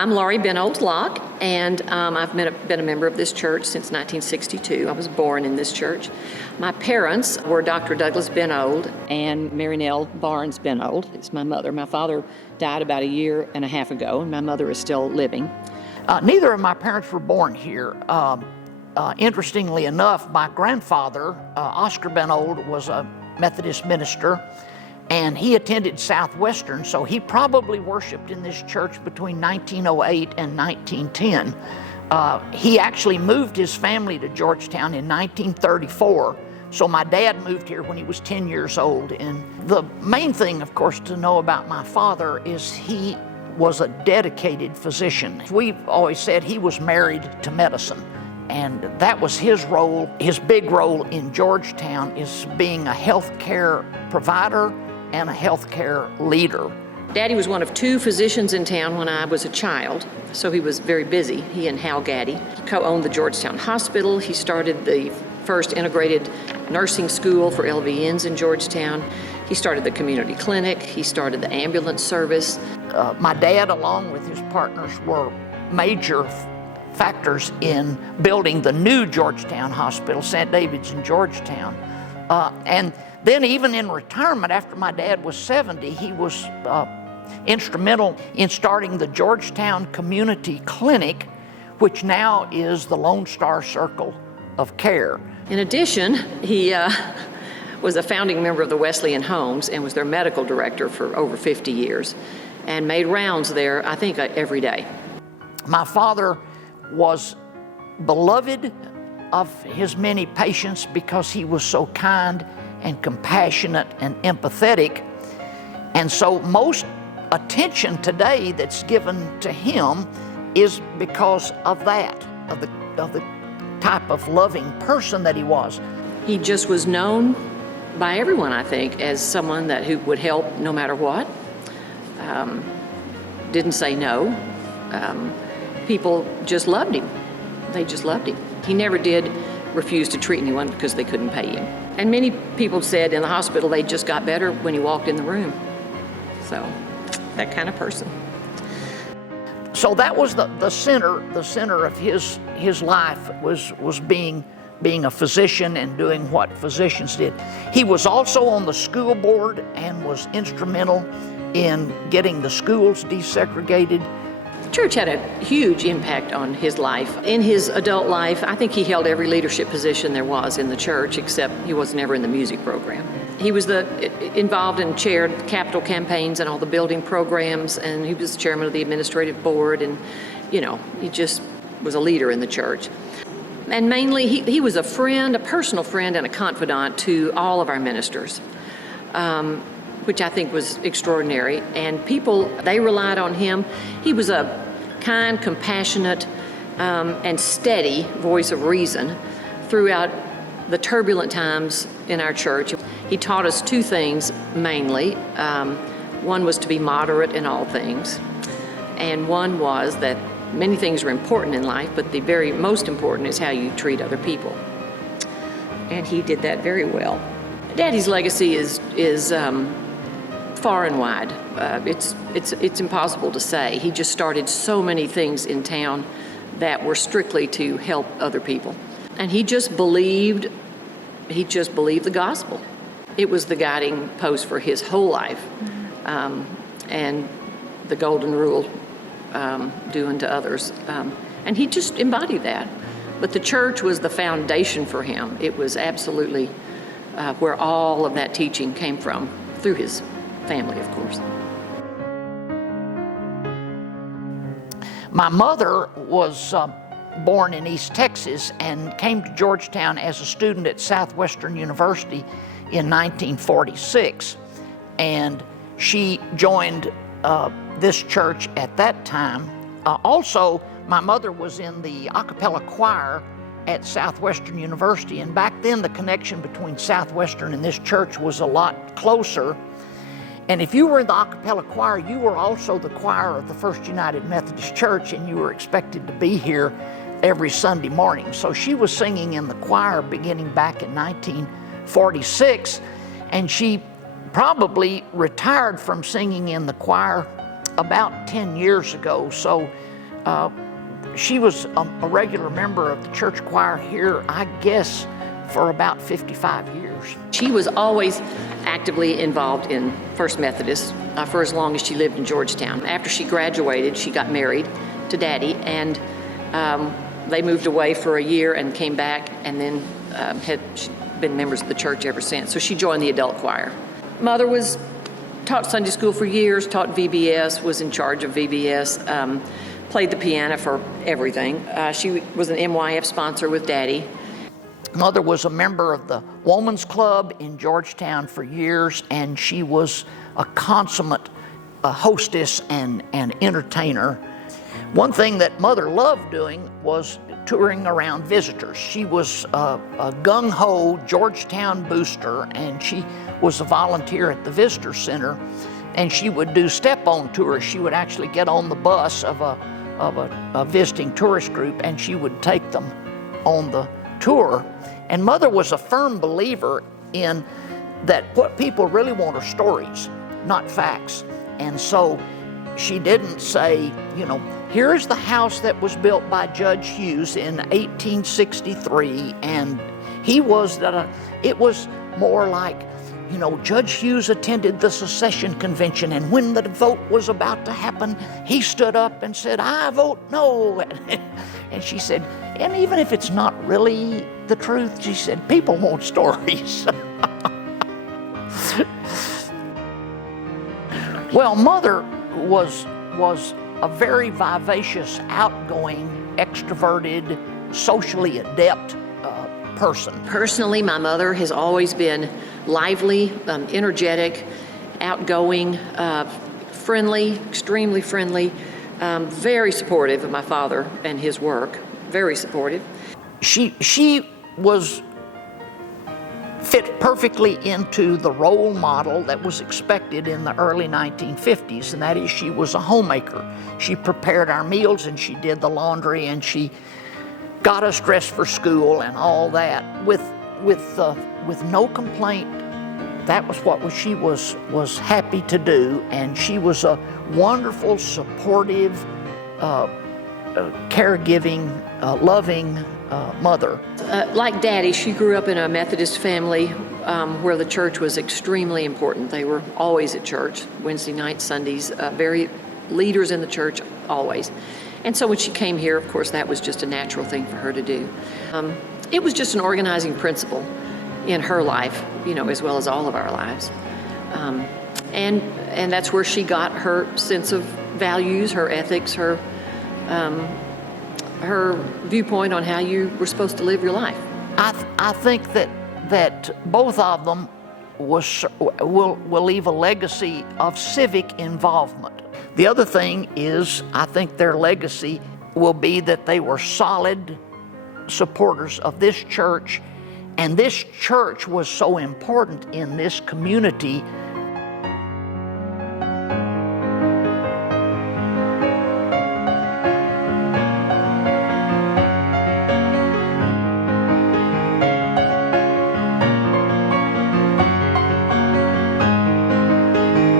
I'm Laurie Benold Locke, and I've been a member of this church since 1962. I was born in this church. My parents were Dr. Douglas Benold and Mary Nell Benold. It's my mother. My father died about a year and a half ago, and my mother is still living. Neither of my parents were born here. Interestingly enough, my grandfather, Oscar Benold, was a Methodist minister, and he attended Southwestern, so he probably worshiped in this church between 1908 and 1910. He actually moved his family to Georgetown in 1934, so my dad moved here when he was 10 years old. And the main thing, of course, to know about my father is he was a dedicated physician. We've always said he was married to medicine, and that was his role. His big role in Georgetown is being a health care provider and a healthcare leader. Daddy was one of two physicians in town when I was a child, so he was very busy, he and Hal Gaddy. He co-owned the Georgetown Hospital. He started the first integrated nursing school for LVNs in Georgetown. He started the community clinic. He started the ambulance service. My dad, along with his partners, were major factors in building the new Georgetown Hospital, St. David's in Georgetown. And then even in retirement, after my dad was 70, he was instrumental in starting the Georgetown Community Clinic, which now is the Lone Star Circle of Care. In addition, he was a founding member of the Wesleyan Homes and was their medical director for over 50 years and made rounds there, I think, every day. My father was beloved of his many patients because he was so kind and compassionate and empathetic. And so most attention today that's given to him is because of that, of the type of loving person that he was. He just was known by everyone, I think, as someone who would help no matter what. Didn't say no. People just loved him. They just loved him. He never did refuse to treat anyone because they couldn't pay him. And many people said in the hospital they just got better when he walked in the room. So, that kind of person. So that was the center of his life was being a physician and doing what physicians did. He was also on the school board and was instrumental in getting the schools desegregated. The church had a huge impact on his life. In his adult life, I think he held every leadership position there was in the church, except he wasn't ever in the music program. He was involved and chaired capital campaigns and all the building programs, and he was chairman of the administrative board, and he just was a leader in the church. And mainly, he was a friend, a personal friend and a confidant to all of our ministers, which I think was extraordinary. And people, they relied on him. He was a kind, compassionate, and steady voice of reason throughout the turbulent times in our church. He taught us two things mainly. One was to be moderate in all things, and one was that many things are important in life, but the very most important is how you treat other people. And he did that very well. Daddy's legacy is far and wide. It's impossible to say. He just started so many things in town that were strictly to help other people. And he just believed the gospel. It was the guiding post for his whole life. And the golden rule, do unto others. And he just embodied that. But the church was the foundation for him. It was absolutely where all of that teaching came from, through his family, of course. My mother was born in East Texas and came to Georgetown as a student at Southwestern University in 1946. And she joined this church at that time. Also, my mother was in the a cappella choir at Southwestern University, and back then the connection between Southwestern and this church was a lot closer. And if you were in the a cappella choir, you were also the choir of the First United Methodist Church, and you were expected to be here every Sunday morning. So she was singing in the choir beginning back in 1946, and she probably retired from singing in the choir about 10 years ago. So She was a regular member of the church choir here, I guess, for about 55 years. She was always actively involved in First Methodist for as long as she lived in Georgetown. After she graduated, she got married to Daddy, and they moved away for a year and came back, and then had been members of the church ever since. So she joined the adult choir. Mother taught Sunday school for years, taught VBS, was in charge of VBS, played the piano for everything. She was an MYF sponsor with Daddy. Mother was a member of the Woman's Club in Georgetown for years, and she was a consummate hostess and entertainer. One thing that Mother loved doing was touring around visitors. She was a gung-ho Georgetown booster, and she was a volunteer at the Visitor Center, and she would do step-on tours. She would actually get on the bus of a visiting tourist group, and she would take them on the tour. And Mother was a firm believer in that what people really want are stories, not facts. And so she didn't say, you know, here's the house that was built by Judge Hughes in 1863, and he was that. It was more like, you know, Judge Hughes attended the secession convention, and when the vote was about to happen, he stood up and said, "I vote no." And she said, and even if it's not really the truth, she said, people want stories. Well, Mother was a very vivacious, outgoing, extroverted, socially adept person. Personally, my mother has always been lively, energetic, outgoing, friendly, extremely friendly, very supportive of my father and his work, very supportive. She was fit perfectly into the role model that was expected in the early 1950s, and that is she was a homemaker. She prepared our meals, and she did the laundry, and she got us dressed for school and all that with no complaint. That was what she was happy to do, and she was a wonderful, supportive, caregiving, loving mother. Like Daddy, she grew up in a Methodist family where the church was extremely important. They were always at church, Wednesday nights, Sundays, very leaders in the church, always. And so when she came here, of course, that was just a natural thing for her to do. It was just an organizing principle in her life, you know, as well as all of our lives. And that's where she got her sense of values, her ethics, her viewpoint on how you were supposed to live your life. I think that both of them will leave a legacy of civic involvement. The other thing is, I think their legacy will be that they were solid supporters of this church, and this church was so important in this community